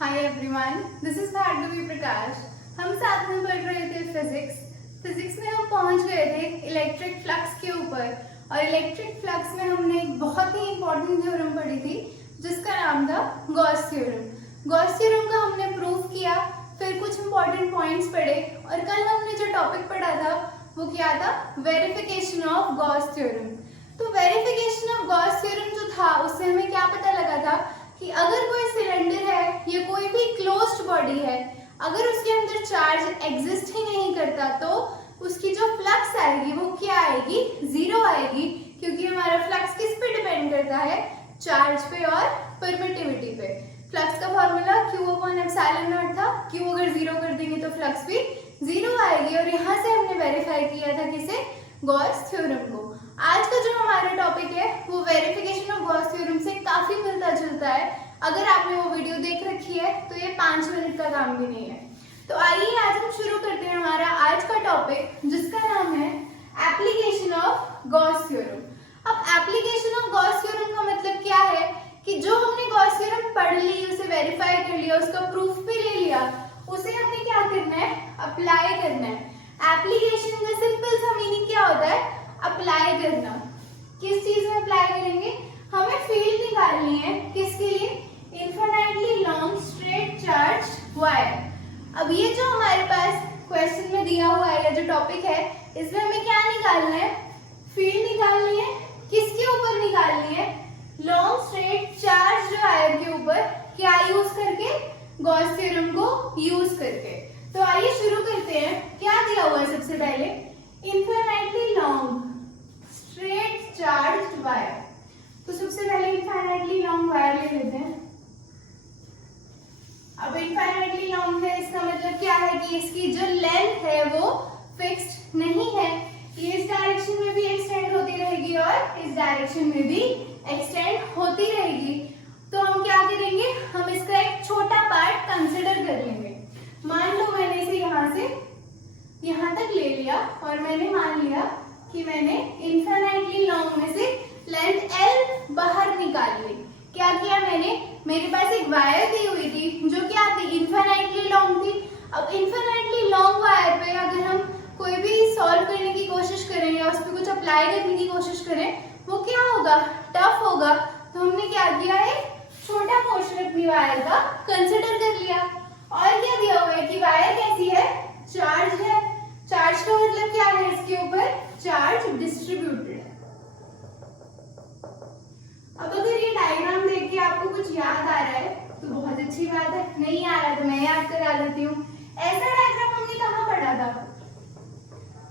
Hi everyone, this is Bhargavi Prakash. हम साथ में पढ़ रहे थे फिजिक्स में हम पहुंच गए थे इलेक्ट्रिक फ्लक्स के ऊपर। और इलेक्ट्रिक फ्लक्स में हमने एक बहुत ही इंपॉर्टेंट थ्योरम पढ़ी थी जिसका नाम था गॉस थ्योरम। गॉस थ्योरम का हमने प्रूव किया, फिर कुछ इंपॉर्टेंट पॉइंट्स पढ़े और कल हमने जो टॉपिक पढ़ा था वो क्या था, वेरिफिकेशन ऑफ गॉस थ्योरम। तो वेरिफिकेशन ऑफ गॉस थ्योरम जो था उससे हमें क्या पता लगा था कि अगर कोई सिलेंडर है या कोई भी क्लोज्ड बॉडी है, अगर उसके अंदर चार्ज एग्जिस्ट ही नहीं करता तो उसकी जो फ्लक्स आएगी वो क्या आएगी, जीरो आएगी। क्योंकि हमारा फ्लक्स किस पे डिपेंड करता है, चार्ज पे और परमिटिविटी पे। फ्लक्स का फॉर्मूला Q/ε0 था। Q अगर जीरो कर देंगे तो फ्लक्स भी जीरो आएगी। और यहाँ से हमने वेरीफाई किया था किसे, गॉस थ्योरम को। आज का जो हमारा टॉपिक है वो वेरिफिकेशन ऑफ गॉस थ्योरम से काफी मिलता जुलता है। अगर आपने वो वीडियो देख रखी है तो ये 5 मिनट का काम भी नहीं है। तो आइए आज हम शुरू करते हैं हमारा आज का टॉपिक जिसका नाम है एप्लीकेशन ऑफ गॉस थ्योरम। अब एप्लीकेशन ऑफ गॉस थ्योरम का मतलब क्या है कि जो हमने गॉस थ्योरम पढ़ ली, उसे वेरीफाई कर लिया, उसका प्रूफ भी ले लिया, उसे हमने क्या करना है, अप्लाई करना है। एप्लीकेशन का सिंपल सा मीनिंग क्या होता है, अप्लाई करना। किस चीज में अप्लाई करेंगे, हमें फील्ड निकालनी है, किसके लिए, infinitely long straight charge wire. अब ये जो हमारे पास क्वेश्चन में दिया हुआ है या जो टॉपिक है, इसमें हमें क्या निकालना है, फील्ड निकालनी है। किसके ऊपर निकालनी है, लॉन्ग स्ट्रेट चार्ज वायर के ऊपर। क्या यूज करके, गॉस थ्योरम को यूज करके। तो आइए शुरू करते हैं। क्या दिया हुआ है सबसे पहले, infinitely long straight charge wire. तो सबसे पहले इनफिनिटली लॉन्ग वायर ले लेते हैं। अब इनफिनिटली लॉन्ग है, इसका मतलब क्या है कि इसकी जो लेंथ है वो फिक्स्ड नहीं है। ये इस डायरेक्शन में भी एक्सटेंड होती रहेगी और इस डायरेक्शन में भी एक्सटेंड होती रहेगी। तो हम क्या करेंगे, हम इसका एक छोटा पार्ट कंसिडर कर लेंगे। मान लो मैंने इसे यहाँ से यहाँ तक ले लिया और मैंने मान लिया कि मैंने इनफिनिटली लॉन्ग में से लेंथ L बाहर निकाल ली। क्या किया मैंने, मेरे पास एक वायर दी हुई थी जो क्या थी, इनफिनिटली लॉन्ग थी। अब इनफिनिटली लॉन्ग वायर पे अगर हम कोई भी सॉल्व करने की कोशिश करें या उस पर कुछ अप्लाई करने की कोशिश करें, वो क्या होगा, टफ होगा। तो हमने क्या किया है, छोटा पोर्शन अपनी वायर का कंसिडर कर लिया। और क्या दिया हुआ है कि वायर कैसी है, चार्ज है। चार्ज का मतलब क्या है, इसके ऊपर चार्ज डिस्ट्रीब्यूटेड है। अब अगर ये डायग्राम देख के आपको कुछ याद आ रहा है तो बहुत अच्छी बात है, नहीं आ रहा तो मैं याद करा देती हूँ। ऐसा डायग्राम हमने कहाँ पढ़ा था,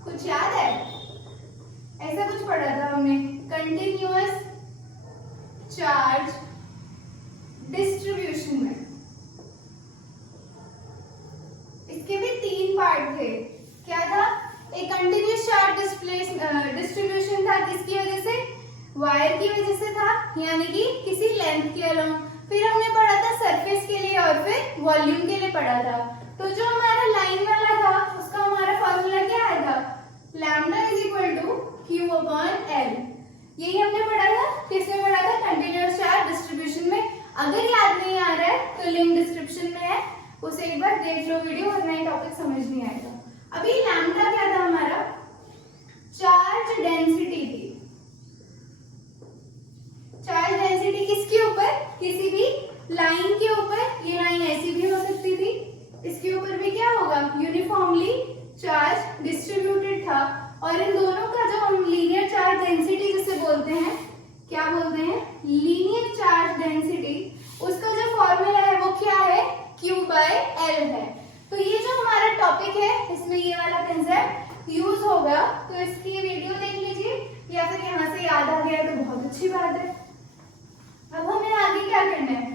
कुछ याद है, ऐसा कुछ पढ़ा था हमने, कंटिन्यूअस चार्ज डिस्ट्रीब्यूशन में। इसके भी 3 पार्ट थे। क्या था, एक कंटिन्यूअस चार्ज डिस्ट्रीब्यूशन था, किसकी वजह से, वायर की वजह से था, यानी कि किसी लेंथ के अलोंग। फिर हमने पढ़ा था सरफेस के लिए और फिर वॉल्यूम के लिए पढ़ा था। तो जो हमारा लाइन वाला था उसका हमारा फॉर्मूला क्या आया था, lambda is equal to Q/L। यही हमने पढ़ा था, किसमें पढ़ा था, कंटिन्यूअस चार्ज डिस्ट्रीब्यूशन में। अगर याद नहीं आ रहा है तो लिंक डिस्क्रिप्शन में है, उसे एक बार देख लो वीडियो, वरना ये टॉपिक समझ नहीं आएगा। अभी लैम्डा क्या था हमारा, चार्ज डेंसिटी थी। चार्ज डेंसिटी किसके ऊपर, किसी भी लाइन के ऊपर। ये लाइन ऐसी भी हो सकती थी, इसके ऊपर भी क्या होगा, यूनिफॉर्मली चार्ज डिस्ट्रीब्यूटेड था। और इन दोनों का जो हम लीनियर चार्ज डेंसिटी जिसे बोलते हैं, क्या बोलते हैं, लीनियर चार्ज डेंसिटी, उसका जो फॉर्मूला है वो क्या है, Q/L है। तो ये जो हमारा टॉपिक है इसमें ये वाला कंसेप्ट यूज होगा। तो इसकी वीडियो देख लीजिए या फिर यहाँ से याद आ गया तो बहुत अच्छी बात है। अब हमें आगे क्या करना है,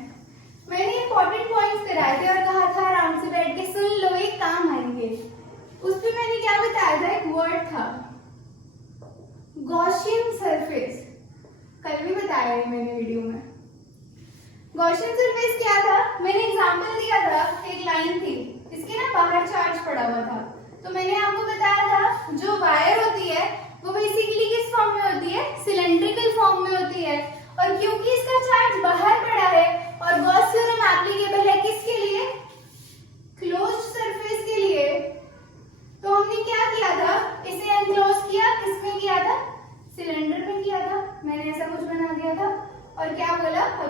मैंने इंपॉर्टेंट पॉइंट्स कराए थे और कहा था आराम से बैठ के सुन लो, ये काम आएंगे। उस पर मैंने क्या बताया था, एक वर्ड था गॉसियन सरफेस। कल भी बताया है मैंने वीडियो में। गॉसियन सरफेस क्या था, मैंने एग्जांपल दिया था, एक लाइन थी, इसके ना बाहर चार्ज पड़ा हुआ था। तो मैंने आपको बताया था जो वायर होती है वो बेसिकली किस फॉर्म में होती है, सिलेंड्रिकल फॉर्म में होती है। और क्योंकि इसका चार्ज बाहर पड़ा है और गॉस थ्योरम एप्लीकेबल है किसके लिए,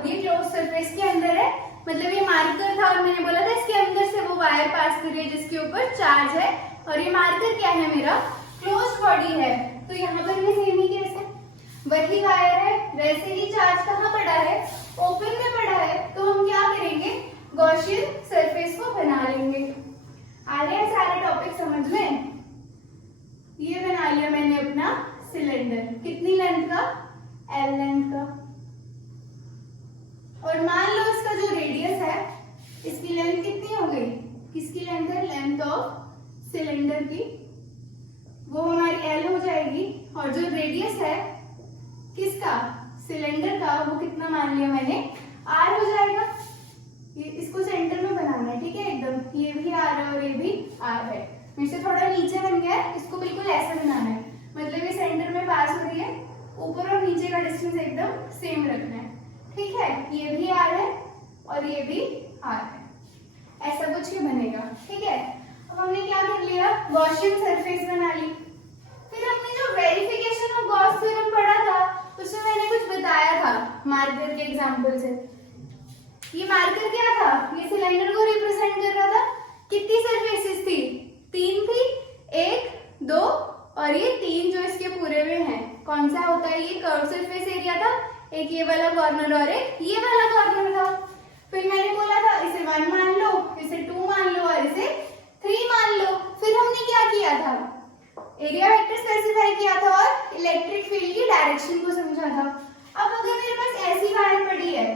ये क्लोज सरफेस के अंदर है, मतलब ये मार्कर था और मैंने बोला था इसके अंदर से वो वायर पास कर रही है जिसके ऊपर चार्ज है, और ये मार्कर क्या है मेरा, क्लोज बॉडी है। तो यहाँ पर भी सेम ही केस है, वही वायर है, वैसे ही चार्ज कहाँ पड़ा है, ओपन में पड़ा है। तो हम क्या करेंगे, गॉसियन सरफेस को बना लेंगे। आ रहे हैं सारे टॉपिक समझ में। ये बना लिया मैंने अपना सिलेंडर, कितनी लेंथ का, L लेंथ का, और मान लो इसका जो रेडियस है, इसकी लेंथ कितनी हो गई, किसकी लेंथ है, लेंथ ऑफ सिलेंडर की, वो हमारी L हो जाएगी। और जो रेडियस है किसका, सिलेंडर का, वो कितना मान लिया मैंने, R हो जाएगा। ये इसको सेंटर में बनाना है, ठीक है एकदम, ये भी R है और ये भी R है। मेरे से थोड़ा नीचे बन गया है, इसको बिल्कुल ऐसे बनाना है, मतलब ये सेंटर में पास हो रही है, ऊपर और नीचे का डिस्टेंस एकदम सेम रखना है, ठीक है। ये भी R है और ये भी R है, ऐसा कुछ ही बनेगा, ठीक है। अब हमने क्या कर लिया, गॉसियन सरफेस बना ली। फिर हमने जो वेरिफिकेशन ऑफ गॉस थ्योरम पढ़ा था, उसमें मैंने कुछ बताया था मार्कर के एग्जांपल से। ये मार्कर क्या था, ये सिलेंडर को रिप्रेजेंट कर रहा था। कितनी सरफेसेस थी, 3 थी, 1, 2 और ये 3 जो इसके पूरे में है। कौन सा होता है, ये कर्व सरफेस एरिया था, एक ये वाला कॉर्नर और एक ये वाला कॉर्नर था। फिर मैंने बोला था इसे 1 मान लो, इसे 2 मान लो और इसे 3 मान लो। फिर हमने क्या किया था, एरिया वेक्टर स्पेसिफाई किया था और इलेक्ट्रिक फील्ड की डायरेक्शन को समझा था। अब अगर मेरे पास ऐसी वायर पड़ी है,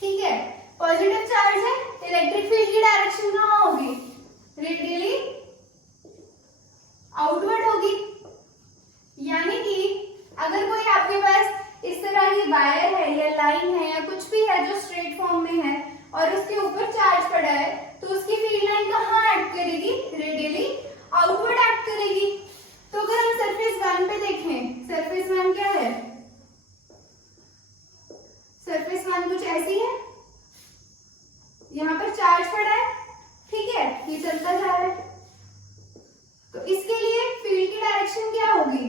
ठीक है, पॉजिटिव चार्ज है, इलेक्ट्रिक फील्ड की डायरेक्शन कहाँ होगी, रेडियली आउटवर्ड होगी। यानी कि अगर कोई आपके पास इस तरह की वायर है या लाइन है या कुछ भी है जो स्ट्रेट फॉर्म में है और उसके ऊपर चार्ज पड़ा है, तो उसकी फील्ड लाइन कहाँ एक्ट करेगी, रेडियली आउटवर्ड एक्ट करेगी। तो अगर हम सरफेस 1 पे देखें, सरफेस 1 क्या है, सरफेस 1 कुछ ऐसी है, यहाँ पर चार्ज पड़ा है, ठीक है, ये चलता जा रहा है। तो इसके लिए फील्ड की डायरेक्शन क्या होगी,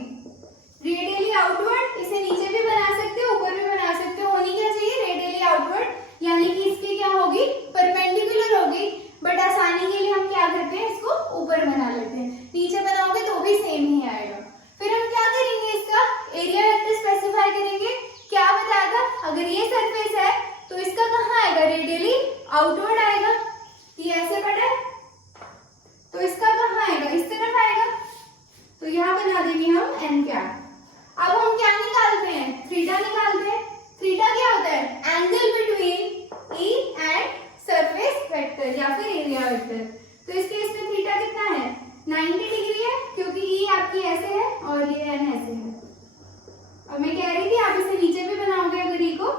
रेडियली आउटवर्ड। इसे नीचे भी बना सकते हो, ऊपर भी बना सकते हो, होनी क्या चाहिए, रेडियली आउटवर्ड, यानी कि इसकी क्या होगी, परपेंडिकुलर होगी। बट आसानी के लिए हम क्या करते हैं, इसको ऊपर बना लेते हैं, नीचे बनाओगे तो भी सेम ही आएगा। फिर हम क्या करेंगे, इसका एरिया वेक्टर स्पेसिफाई करेंगे। क्या बताया था, अगर ये सरफेस है तो इसका कहाँ आएगा, रेडियली आउटवर्ड आएगा। ये ऐसे पड़ा है तो इसका कहाँ आएगा, इस तरफ आएगा। तो यहाँ बना देंगे हम n कैप। अब हम क्या निकालते हैं, थीटा निकालते हैं। थीटा क्या होता है, angle between E and surface vector या फिर एरिया वेक्टर। तो इस केस में थीटा कितना है, 90 डिग्री है, क्योंकि E आपकी ऐसे है और ये n ऐसे है। अब मैं कह रही थी आप इसे नीचे भी बनाओगे अगर E को,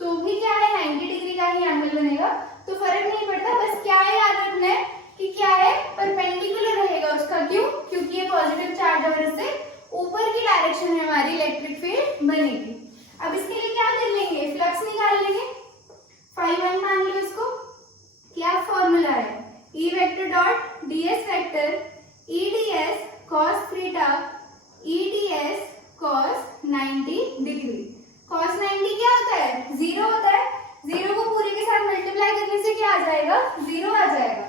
तो भी क्या है, 90 डिग्री का ही एंगल बनेगा। तो फर्क नहीं पड़ता, बस क्या है याद रखना है कि क्या है, परपेंडिकुलर रहेगा उसका। क्यों, क्योंकि ये पॉजिटिव चार्ज और इससे ऊपर की डायरेक्शन में हमारी इलेक्ट्रिक फील्ड बनेगी। अब इसके लिए क्या कर लेंगे, फ्लक्स निकाल लेंगे। φ1 मान लो इसको। क्या फॉर्मूला है, E vector dot ds vector E ds cos theta E ds cos 90 degree. cos 90 क्या होता है, 0 होता है। 0 को पूरे के साथ मल्टीप्लाई करने से क्या आ जाएगा, 0 आ जाएगा।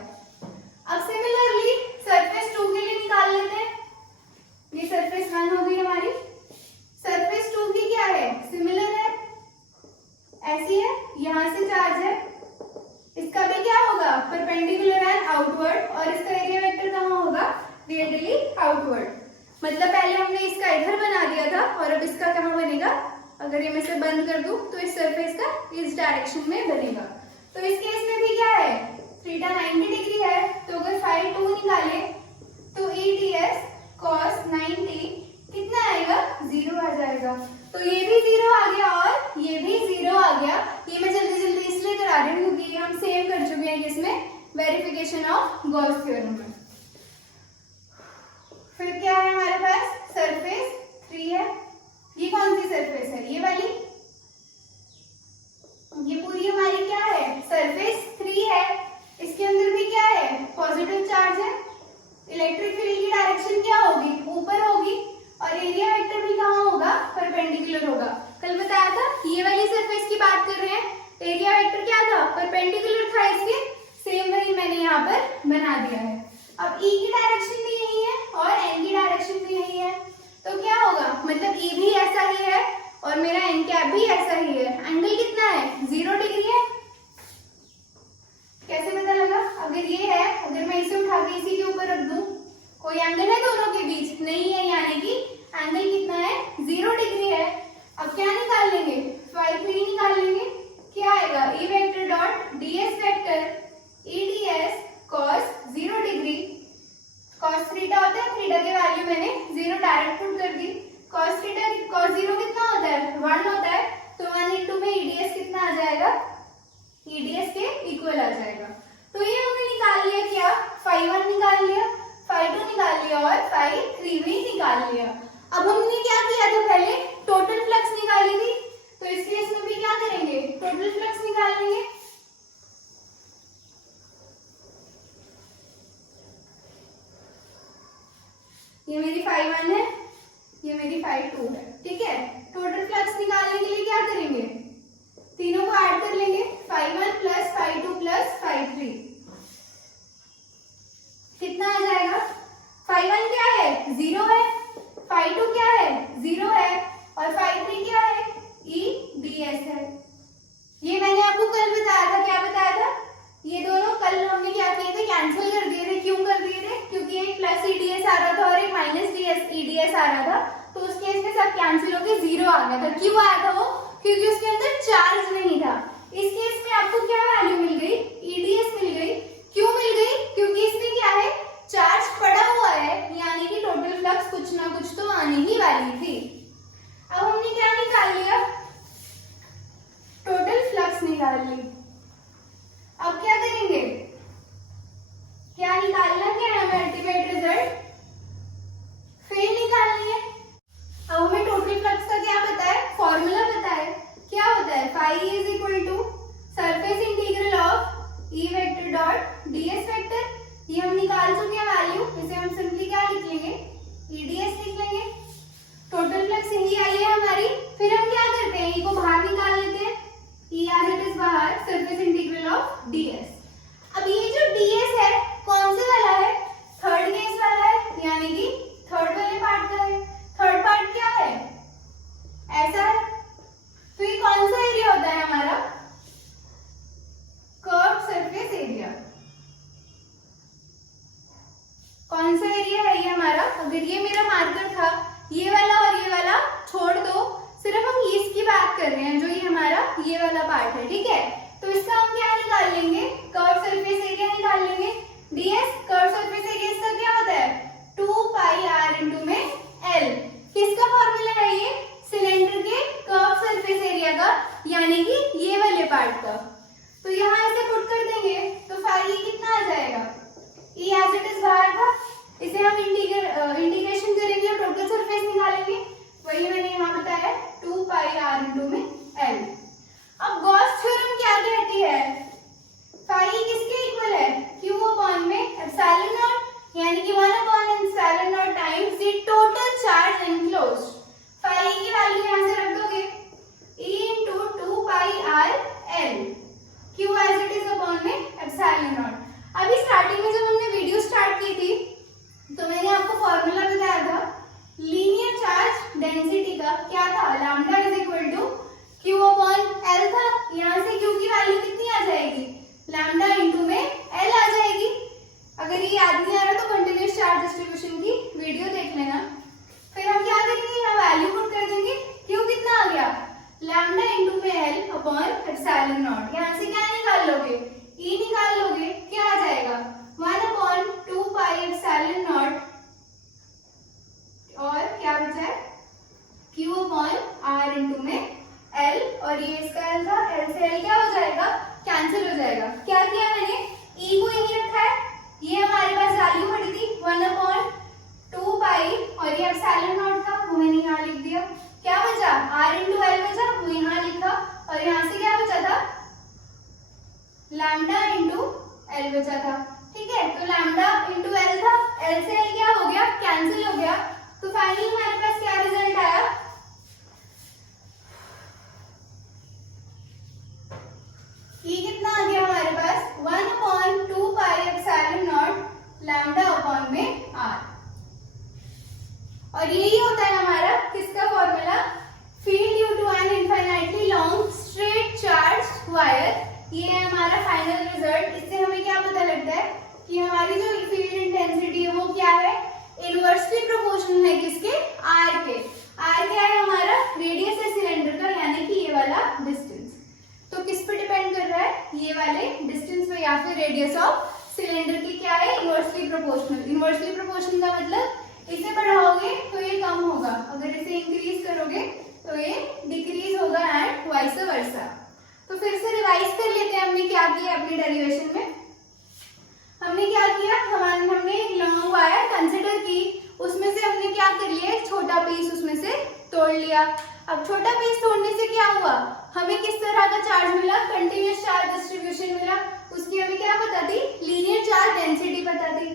अब सिमिलरली सरफेस 2 के लिए निकाल लेते हैं। ये सरफेस 1 हो गई हमारी, सरफेस 2 की क्या है, सिमिलर है, ऐसी है, यहाँ से चार्ज है, इसका भी क्या होगा, परपेंडिकुलर एंड आउटवर्ड, और इसका एरिया वेक्टर कहाँ होगा, रेडियली आउटवर्ड। मतलब पहले हमने इसका इधर बना दिया था और अब इसका कहाँ बनेगा, अगर ये मैं से बंद कर दूं तो इस सरफेस का इस डायरेक्शन में बनेगा। तो इस केस में भी क्या है, थीटा 90 डिग्री है, तो अगर φ2 निकाले तो E ds cos 90 कितना आएगा, 0 आ जाएगा। तो ये भी 0 आ गया और ये भी 0 आ गया। ये मैं जल्दी जल्दी इसलिए करा रही हूँ क्योंकि हम सेव कर चुके हैं किसमें, वेरिफिकेशन ऑफ गॉस थ्योरम में। फिर क्या है हमारे पास, सरफेस 3 है। ये कौन सी सरफेस है, ये वाली, ये पूरी हमारी क्या है, सरफेस 3 है। इसके अंदर भी क्या है, पॉजिटिव चार्ज है, इलेक्ट्रिक फील्ड की डायरेक्शन क्या होगी, ऊपर होगी, और एरिया वेक्टर भी कहाँ होगा, परपेंडिकुलर होगा। कल बताया था, ये वाली सरफेस की बात कर रहे हैं परपेंडिकुलर था इसके, सेम वही मैंने यहाँ पर बना दिया है। अब ई की डायरेक्शन भी यही है और एन की डायरेक्शन भी यही है, तो क्या होगा, मतलब ई भी ऐसा ही है और मेरा एन कैप भी ऐसा ही है। एंगल कितना है, 0 डिग्री है। कैसे पता लगा, अगर ये है, अगर मैं इसे उठा के इसी के ऊपर रख दूं, कोई एंगल है दोनों के बीच, नहीं है, यानी कि एंगल कितना है, 0 डिग्री है। अब क्या निकाल लेंगे, फाई 3 निकाल लेंगे। क्या आएगा, ई vector dot ds vector E DS cos 0 degree, cos theta होता है, थीटा की वैल्यू मैंने 0 डायरेक्ट पुट कर दी। कॉस थीटा, कॉस 0 कितना होता है, 1 होता है, तो 1 इंटू में ईडीएस कितना आ जाएगा, ईडीएस के इक्वल आ जाएगा। तो ये हमने निकाल लिया, क्या, फाई 1 निकाल लिया, फाई 2 निकाल लिया और फाई 3 भी निकाल लिया। अब हमने क्या किया था, पहले टोटल फ्लक्स निकाली थी, तो इस केस में भी क्या करेंगे, टोटल फ्लक्स निकाल लेंगे। ये मेरी फाई 1 है, ये मेरी फाई 2 है, ठीक है। टोटल फ्लक्स निकालने के लिए क्या करेंगे, तीनों को ऐड कर लेंगे, phi 1 plus phi 2 plus phi 3, कितना आ जाएगा, फाई 1 क्या है, 0 है, फाई 2 क्या है, 0 है, और फाई 3 क्या है, ई डी एस है। ये मैंने आपको कल बताया था, क्या बताया था, ये दोनों कल हमने क्या किए थे, कैंसिल कर दिए थे। क्यों कर दिए थे, क्योंकि एक प्लस ईडीएस आ रहा था और एक माइनस ईडीएस आ रहा था, तो उस केस में सब कैंसिल होकर 0 आ गया था। क्यों आया था वो, क्योंकि उसके अंदर चार्ज नहीं था। इस केस में आपको क्या वैल्यू मिल गई, ईडीएस मिल गई। क्यों मिल गई, क्योंकि इसमें क्या है, चार्ज पड़ा हुआ है, यानी कि टोटल फ्लक्स कुछ ना कुछ तो आने ही वाली थी। अब हमने क्या निकाल लिया, टोटल फ्लक्स निकाल ली। अब क्या करेंगे, क्या निकालना, क्या है हमें अल्टीमेट रिजल्ट, फेज निकालनी है। अब हमें टोटल फ्लक्स का क्या पता है, फॉर्मूला पता है, क्या होता है, phi is equal to surface integral of E vector dot ds vector. ये हम निकाल चुके हैं वैल्यू, इसे हम सिंपली क्या लिख लेंगे, ईडीएस लिख लेंगे। टोटल फ्लक्स यही आई है हमारी। फिर हम क्या करते हैं, ई को बाहर निकाल लेते हैं, ई एज इट इज बाहर, सरफेस इंटीग्रल ऑफ डीएस। अब ये जो डीएस है कौन से वाला है, थर्ड केस वाला है, यानी कि थर्ड वाले पार्ट का है। थर्ड पार्ट क्या है, ऐसा है, तो ये कौन सा एरिया होता है हमारा, कर्व सरफेस एरिया। कौन सा एरिया है ये हमारा, अगर ये मेरा मार्कर था, ये वाला और ये वाला छोड़ दो, सिर्फ हम इसकी बात कर रहे हैं, जो ये हमारा ये वाला पार्ट है, ठीक है। तो इसका हम क्या निकाल लेंगे, कर्व सरफेस एरिया निकाल लेंगे। डीएस कर्व सरफेस एरिया इसका क्या होता है, 2 पाई आर इंटू में एल। किसका फॉर्मूला है ये, सिलेंडर के कर्व सरफेस एरिया का, यानी कि ये वाले पार्ट का। तो यहाँ इसे पुट कर देंगे, तो फाई कितना आ जाएगा, ई एज इट इज बाहर था, इसे हम इंटीग्रेशन करेंगे और टोटल सरफेस निकालेंगे। वही मैंने यहाँ बताया, 2 पाई आर इंटू में एल। अब गॉस थ्योरम क्या कहती है, फाई किसके इक्वल है, क्यू अपॉन में एप्सिलॉन नॉट, यानी कि 1 upon epsilon naught times the total charge enclosed. Phi की वैल्यू यहाँ से रख दोगे, E into 2 pi r l, q as it is upon में एप्सिलॉन नॉट। अभी स्टार्टिंग में जब हमने वीडियो स्टार्ट की थी, तो मैंने आपको फॉर्मूला बताया था लीनियर चार्ज डेंसिटी का, क्या था, lambda is equal to q upon l था। यहाँ से क्यू की वैल्यू कितनी आ जाएगी, लैम्डा इंटू में एल आ जाएगी। अगर ये याद नहीं आ रहा तो कंटिन्यूअस चार्ज डिस्ट्रीब्यूशन की वीडियो देख लेना। फिर हम क्या करेंगे, यहाँ वैल्यू पुट कर देंगे, क्यू कितना आ गया, लैम्डा इंटू में एल अपॉन एप्सिलॉन नॉट। यहाँ से क्या निकाल लोगे, ई निकाल लोगे, क्या आ जाएगा, 1 अपॉन 2 पाई एप्सिलॉन नॉट, और क्या बचा है, क्यू अपॉन आर इंटू में एल, और ये इसका एल था, एल से एल क्या हो जाएगा, कैंसिल हो जाएगा। क्या किया मैंने, ई को यही रखा है, ये हमारे पास वैल्यू पड़ी थी 1 अपॉन 2 पाई, और ये एप्सिलॉन नॉट था, वो मैंने यहाँ लिख दिया। क्या बचा, आर इंटू एल बचा, वो यहाँ लिखा, और यहाँ से क्या बचा था, लैम्डा इंटू एल बचा था, ठीक है। तो लैम्डा इंटू एल था, एल से एल क्या हो गया, कैंसिल हो गया। तो फाइनली हमारे पास क्या रिजल्ट आया, ई कितना आ गया हमारे लैम्डा अपॉन में आर। और यही होता है हमारा किसका formula, field due to an infinitely long straight charge wire. ये है हमारा फाइनल रिजल्ट। इससे हमें क्या पता लगता है कि हमारी जो फील्ड इंटेंसिटी है वो क्या है, इनवर्सली प्रोपोर्शनल है किसके, आर के। आर क्या है हमारा, रेडियस है सिलेंडर का, यानी कि ये वाला डिस्टेंस। तो किस पे डिपेंड कर रहा है, ये वाले डिस्टेंस पे या फिर रेडियस ऑफ सिलेंडर की क्या है, इनवर्सली प्रोपोर्शनल। इनवर्सली प्रोपोर्शनल का मतलब इसे बढ़ाओगे तो ये कम होगा, अगर इसे इंक्रीज करोगे तो ये डिक्रीज होगा एंड वाइस वर्सा। तो फिर से रिवाइज कर लेते हैं हमने क्या किया अपनी डेरिवेशन में। हमने क्या किया, हमने एक लॉन्ग वायर कंसिडर की, उसमें से हमने क्या कर लिया, एक छोटा पीस उसमें से तोड़ लिया। अब छोटा पीस तोड़ने से क्या हुआ, हमें किस तरह का चार्ज मिला, कंटिन्यूअस चार्ज डिस्ट्रीब्यूशन मिला। उसकी हमें क्या पता थी, लीनियर चार्ज डेंसिटी पता थी।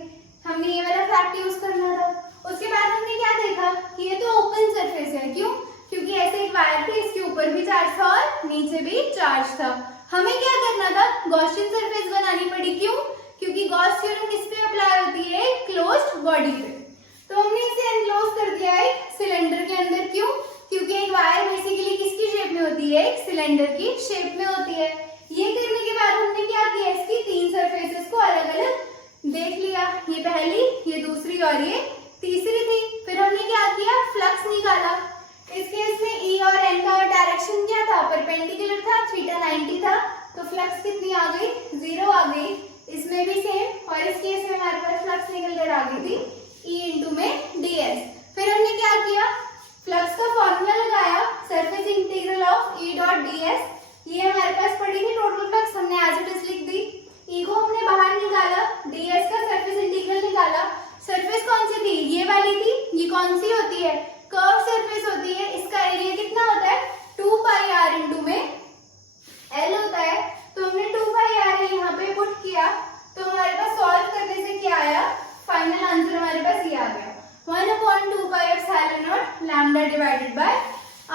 हमने ये वाला फैक्ट यूज करना था। उसके बाद हमने क्या देखा कि ये तो ओपन सरफेस है, क्यों, क्योंकि ऐसे एक वायर थी, इसके ऊपर भी चार्ज था और नीचे भी चार्ज था। हमें क्या करना था, गॉसियन सरफेस बनानी पड़ी, क्यों, क्योंकि गॉस थ्योरम किस पे अप्लाई होती है, क्लोज्ड बॉडी पे। तो हमने इसे एनक्लोज कर दिया है सिलेंडर के अंदर, क्यों, क्योंकि एक वायर बेसिकली किसकी शेप में होती है, एक सिलेंडर की शेप में होती है। ये करने के बाद हमने क्या किया, इसकी तीन सरफेसेस को अलग अलग देख लिया, ये पहली, ये दूसरी और ये तीसरी थी। फिर हमने क्या किया, फ्लक्स निकाला। इस केस में ई और एन का डायरेक्शन क्या था, परपेंडिकुलर था, थीटा 90 था, तो फ्लक्स कितनी आ गई, 0 आ गई। इसमें भी सेम, और इस केस में हमारे पास फ्लक्स निकल कर आ गई थी ई इंटू में ds। फिर हमने क्या किया, फ्लक्स का फॉर्मूला लगाया, surface integral of E dot ds। ये हमारे पास पड़ी थी टोटल फ्लक्स, हमने एज इट इज लिख दी। ई को हमने बाहर निकाला, ds का सरफेस इंटीग्रल निकाला। सरफेस कौन सी थी, ये वाली थी। ये कौन सी होती है, कर्व सरफेस होती है। इसका एरिया कितना होता है, 2 पाई r इंटू में l होता है। तो हमने 2 पाई r यहाँ पे पुट किया, तो हमारे पास सॉल्व करने से क्या आया, फाइनल आंसर हमारे पास ये आ गया, 1/2 pi epsilon not lambda divided by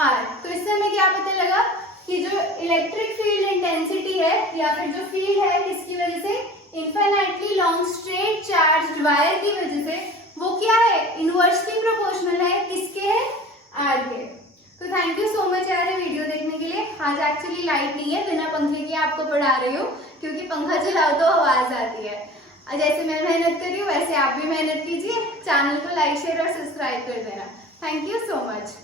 r। तो इससे हमें क्या पता लगा कि जो इलेक्ट्रिक फील्ड इंटेंसिटी है या फिर जो फील्ड है, किसकी वजह से, infinitely long straight charge wire की वजह से, वो क्या है, इनवर्सली प्रोपोर्शनल है, किसके है, आर के। तो थैंक यू सो मच यार ये वीडियो देखने के लिए। आज एक्चुअली लाइट नहीं है, बिना पंखे के आपको पढ़ा रही हूँ, क्योंकि पंखा चलाओ तो आवाज आती है। जैसे मैं मेहनत कर रही हूँ वैसे आप भी मेहनत कीजिए। चैनल को लाइक शेयर और सब्सक्राइब कर देना। Thank you so much.